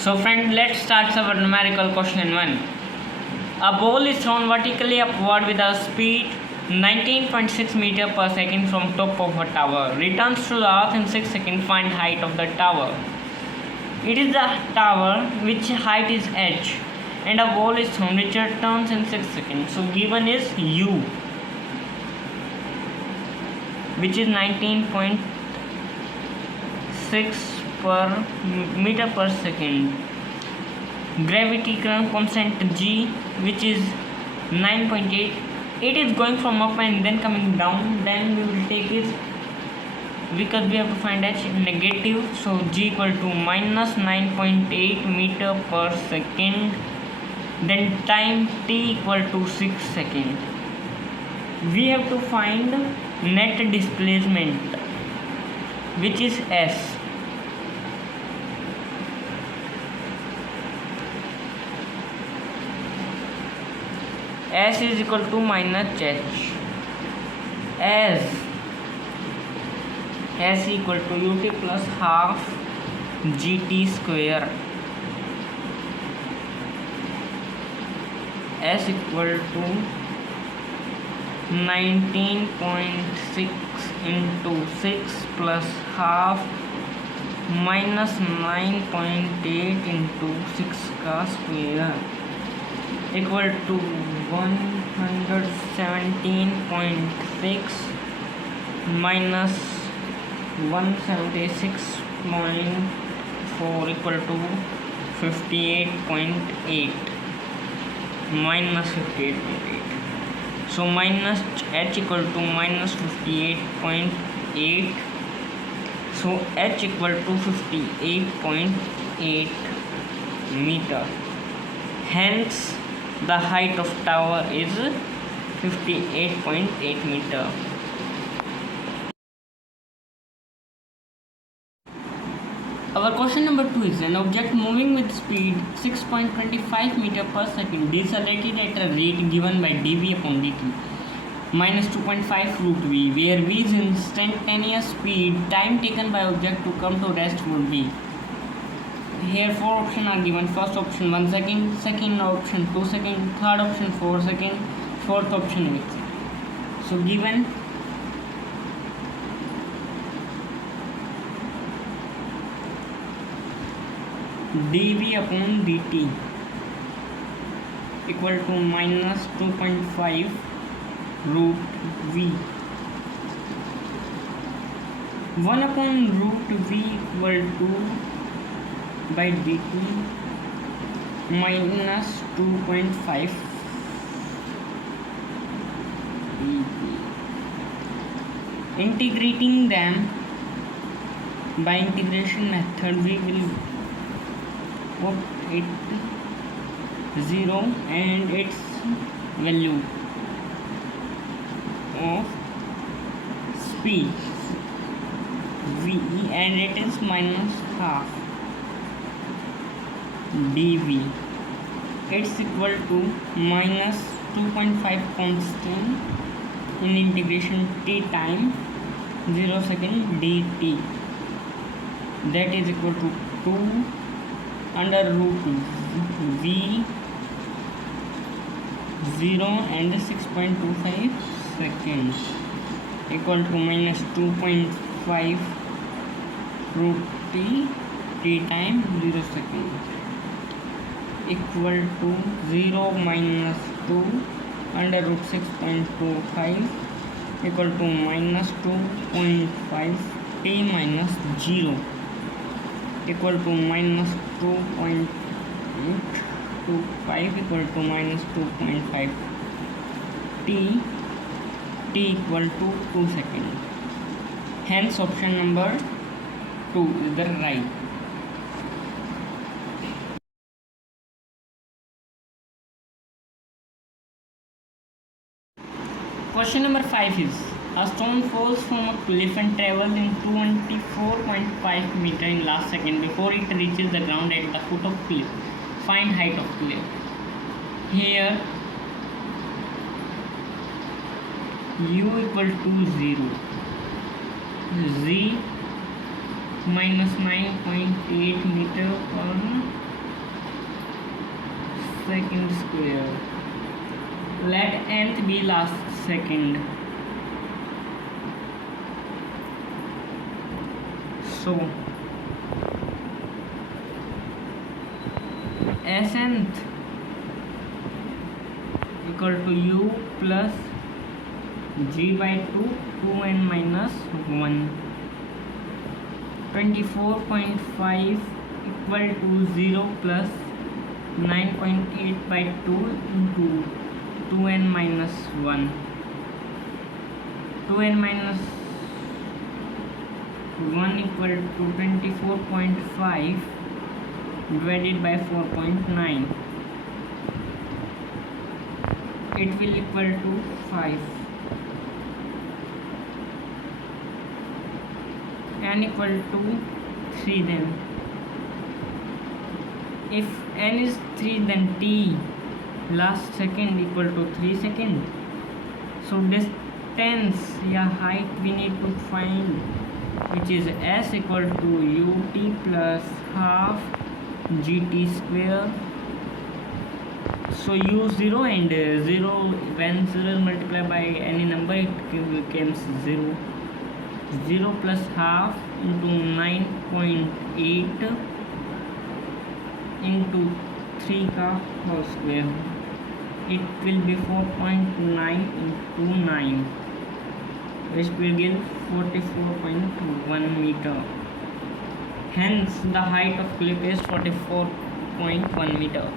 So friend, let's start our numerical question 1. A ball is thrown vertically upward with a speed 19.6 meter per second from top of a tower. Returns to the earth in 6 seconds. Find height of the tower. It is the tower which height is h, and a ball is thrown which returns in 6 seconds. So given is u, which is 19.6 per meter per second. Gravity constant g, which is 9.8. It is going from up and then coming down. Then we will take it, because we have to find h negative. So g equal to minus 9.8 meter per second. Then time t equal to 6 seconds. We have to find net displacement, which is s. S is equal to minus h, as S equal to ut plus half gt square. S equal to 19.6 into 6 plus half minus 9.8 into 6 का square equal to 117.6 minus 176.4 equal to 58.8 minus 58.8. So minus h equal to minus 58.8. So h equal to 58.8 meter. Hence the height of tower is 58.8 meter. Our question number 2 is an object moving with speed 6.25 meter per second decelerated at a rate given by dv upon dt minus 2.5 root v, where v is instantaneous speed. Time taken by object to come to rest would be. Here 4 options are given. First option 1 second, second option 2 seconds, third option 4 seconds, fourth option 8 seconds. So given dv upon dt equal to minus 2.5 root v. 1 upon root v equal to by dt minus 2.5 integrating them by integration method, we will put it 0 and its value of speed v, and it is minus half dv. It's equal to minus 2.5 constant in integration t time 0 second dt, that is equal to 2 under root v 0 and 6.25 seconds equal to minus 2.5 root t time 0 second equal to 0 minus 2 under root 6.25 equal to minus 2.5 t minus 0 equal to minus 2.825 equal to minus 2.5 t equal to 2 seconds. Hence option number 2 is the right. Question number 5 is a stone falls from a cliff and travels in 24.5 meter in last second before it reaches the ground at the foot of cliff. Find height of cliff. Here u equal to 0, z minus 9.8 meter per second square. Let nth be last second. So Snth equal to u plus g by 2 2n minus 1. 24.5 equal to 0 plus 9.8 by 2 into 2n minus 1. 2n minus 1 equal to 24.5 divided by 4.9. It will equal to 5. N equal to 3 then. If n is 3 then t last second equal to 3 second. So distance height we need to find, which is s equal to ut plus half gt square. So u0 and 0, when 0 is multiplied by any number it becomes 0. 0 plus half into 9.8 into 3 का whole square. It will be 4.9 into 9, which will give 44.1 meter. Hence the height of cliff is 44.1 meter.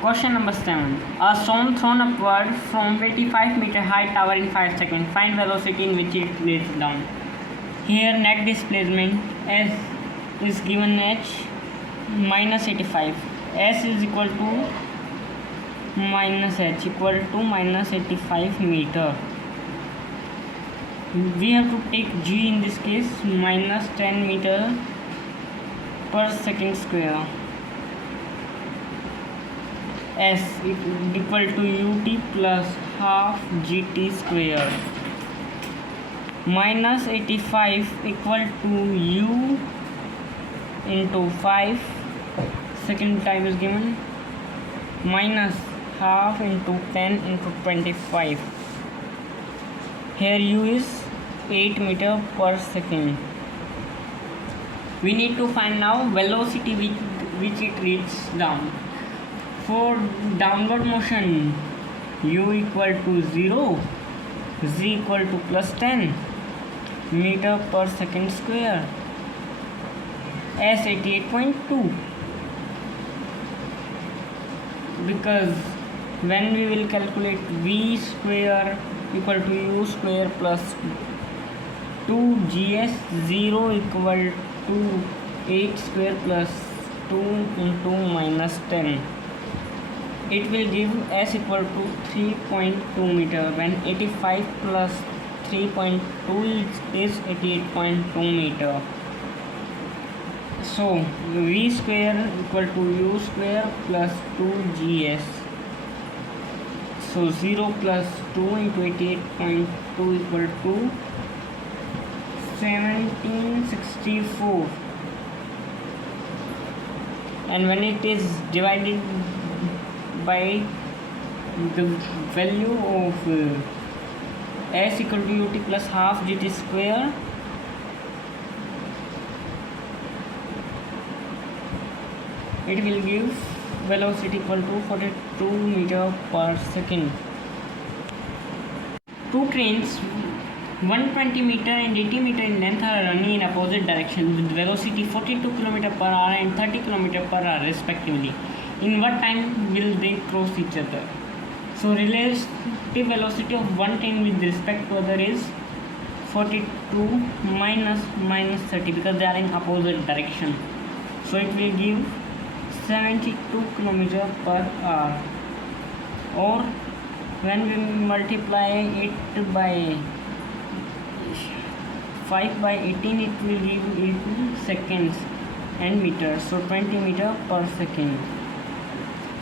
Question number 7. A stone thrown upward from 85 meter high tower in 5 seconds. Find velocity in which it reaches down. Here net displacement S is given h minus 85. S is equal to minus h equal to minus 85 meter. We have to take g in this case minus 10 meter per second square. S equal to ut plus half gt square. Minus 85 equal to u into 5, second time is given, minus half into 10 into 25. Here u is 8 meter per second. We need to find now velocity which it reaches down. For downward motion, u equal to 0, z equal to plus 10 meter per second square, s 88.2, because when we will calculate v square equal to u square plus 2gs, 0 equal to 8 square plus 2 into minus 10. It will give s equal to 3.2 meter when 85 plus 3.2 is 88.2 meter. So v square equal to u square plus 2gs. So 0 plus 2 into 88.2 equal to 1764. And when it is divided by the value of s equal to ut plus half gt square, it will give velocity equal to 42 meter per second. Two trains 120 meter and 80 meter in length are running in opposite directions with velocity 42 km per hour and 30 km per hour respectively. In what time will they cross each other? So relative velocity of one train with respect to other is 42 minus 30 because they are in opposite direction. So it will give 72 km per hour. Or when we multiply it by 5 by 18, it will give 80 seconds and meters. So 20 meter per second.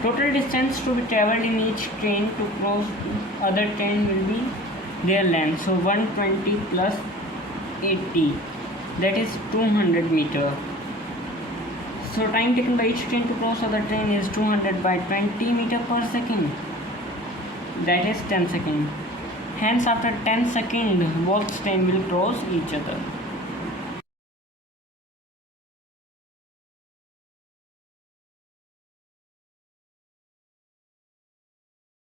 Total distance to be travelled in each train to cross other train will be their length. So 120 plus 80, that is 200 meter. So time taken by each train to cross other train is 200 by 20 meter per second. That is 10 seconds. Hence after 10 seconds both train will cross each other.